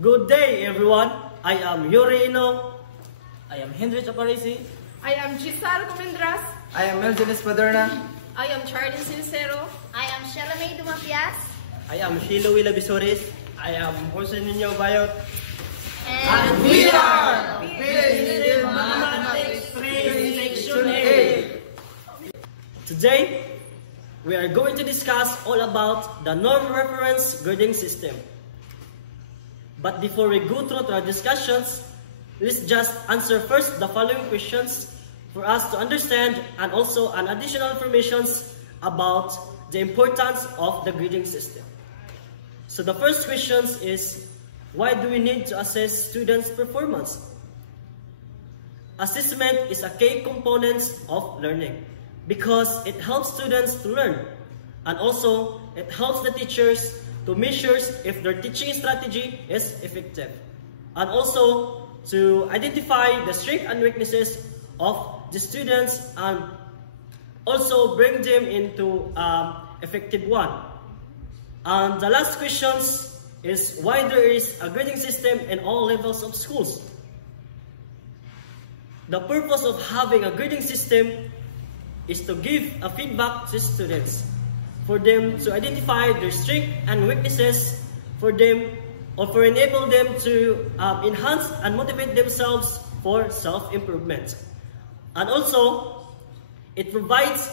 Good day, everyone. I am Yuri Inong. I am Henry Chaparisi. I am Giselle Comendras. I am Melvin Espaderna. I am Charlie Sincero. I am Shalomay Dumapias. I am Shilo Willa Bisoris. I am Jose Nino Bayot. And we are Mathematics 3 Section A. Today, we are going to discuss all about the norm reference grading system. But before we go through our discussions, let's just answer first the following questions for us to understand and also an additional information about the importance of the grading system. So the first question is, why do we need to assess students' performance? Assessment is a key component of learning because it helps students to learn, and also it helps the teachers to measure if their teaching strategy is effective, and also to identify the strengths and weaknesses of the students and also bring them into effective one. And the last question is why there is a grading system in all levels of schools. The purpose of having a grading system is to give a feedback to students, for them to identify their strengths and weaknesses, for them or for enable them to enhance and motivate themselves for self-improvement. And also, it provides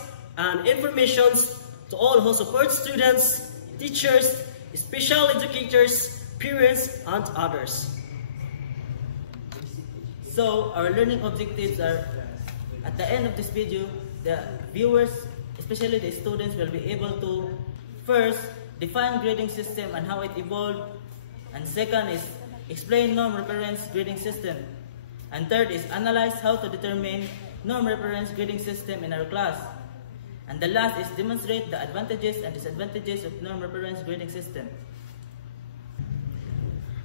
information to all who support students, teachers, special educators, parents, and others. So our learning objectives are, at the end of this video, the viewers, especially the students, will be able to first define grading system and how it evolved, and second is explain norm reference grading system, and third is analyze how to determine norm reference grading system in our class, and the last is demonstrate the advantages and disadvantages of norm reference grading system.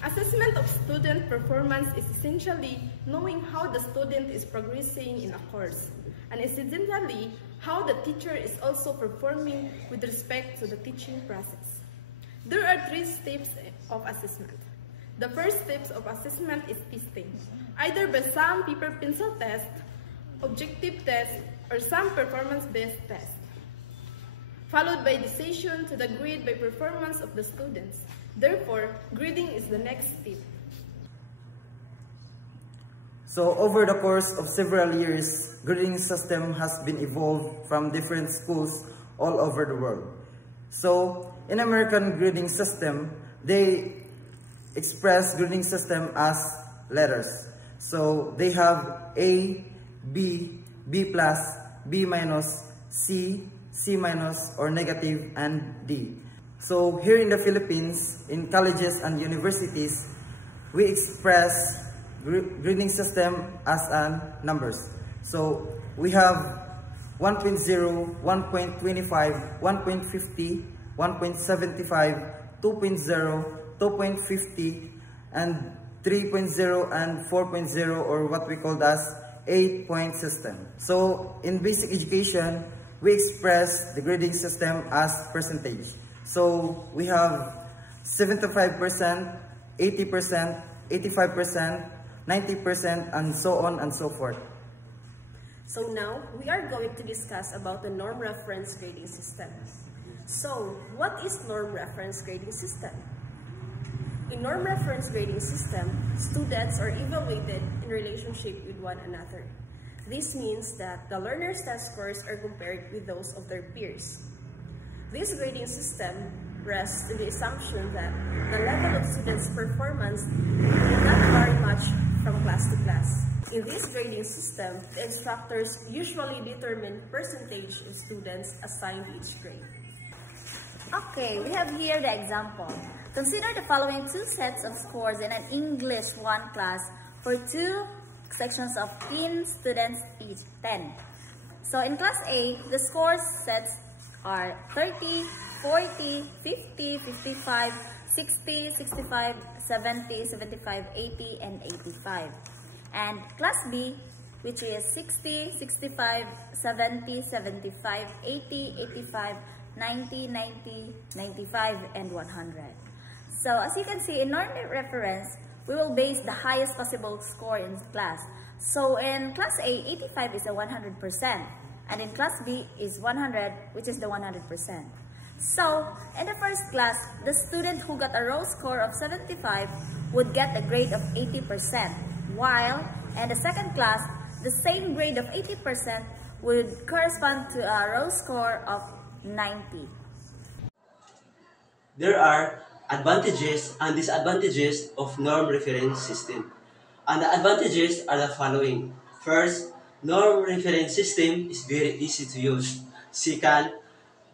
Assessment of student performance is essentially knowing how the student is progressing in a course, and incidentally, how the teacher is also performing with respect to the teaching process. There are 3 steps of assessment. The first step of assessment is testing, either by some paper pencil test, objective test, or some performance-based test, followed by decision to the grade by performance of the students. Therefore, grading is the next step. So over the course of several years, grading system has been evolved from different schools all over the world. So in American grading system, they express grading system as letters. So they have A, B, B plus, B minus, C, C minus, or negative, and D. So here in the Philippines, in colleges and universities, we express grading system as numbers. So we have 1.0, 1.25, 1.50, 1.75, 2.0, 2.50, and 3.0 and 4.0, or what we call as 8-point system. So in basic education, we express the grading system as percentage. So we have 75%, 80%, 85%, 90%, and so on and so forth. So now, we are going to discuss about the norm reference grading system. So, what is norm reference grading system? In norm reference grading system, students are evaluated in relationship with one another. This means that the learners' test scores are compared with those of their peers. This grading system rests on the assumption that the level of students' performance will not vary much from class to class. In this grading system, the instructors usually determine percentage of students assigned each grade. Okay, we have here the example. Consider the following 2 sets of scores in an English 1 class for 2 sections of 10 students each, 10. So in class A, the scores sets are 30, 40, 50, 55, 60, 65, 70, 75, 80, and 85. And class B, which is 60, 65, 70, 75, 80, 85, 90, 90, 95, and 100. So as you can see, in norm reference, we will base the highest possible score in class. So in class A, 85 is a 100%, and in class B is 100, which is the 100%. So in the first class, the student who got a raw score of 75 would get a grade of 80%, while in the second class, the same grade of 80% would correspond to a raw score of 90. There are advantages and disadvantages of norm reference system. And the advantages are the following. First, norm reference system is very easy to use. Second,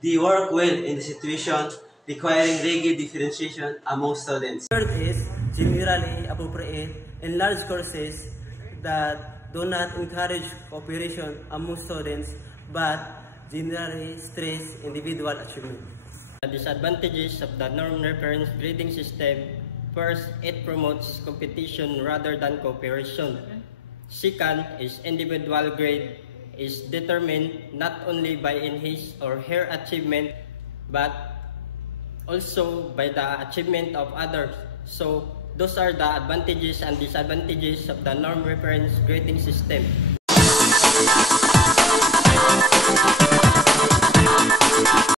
they work well in the situation requiring rigid differentiation among students. Third is generally appropriate in large courses that do not encourage cooperation among students but generally stress individual achievement. The disadvantages of the norm reference grading system: first, it promotes competition rather than cooperation. Second is individual grade is determined not only by his or her achievement but also by the achievement of others. So those are the advantages and disadvantages of the norm reference grading system.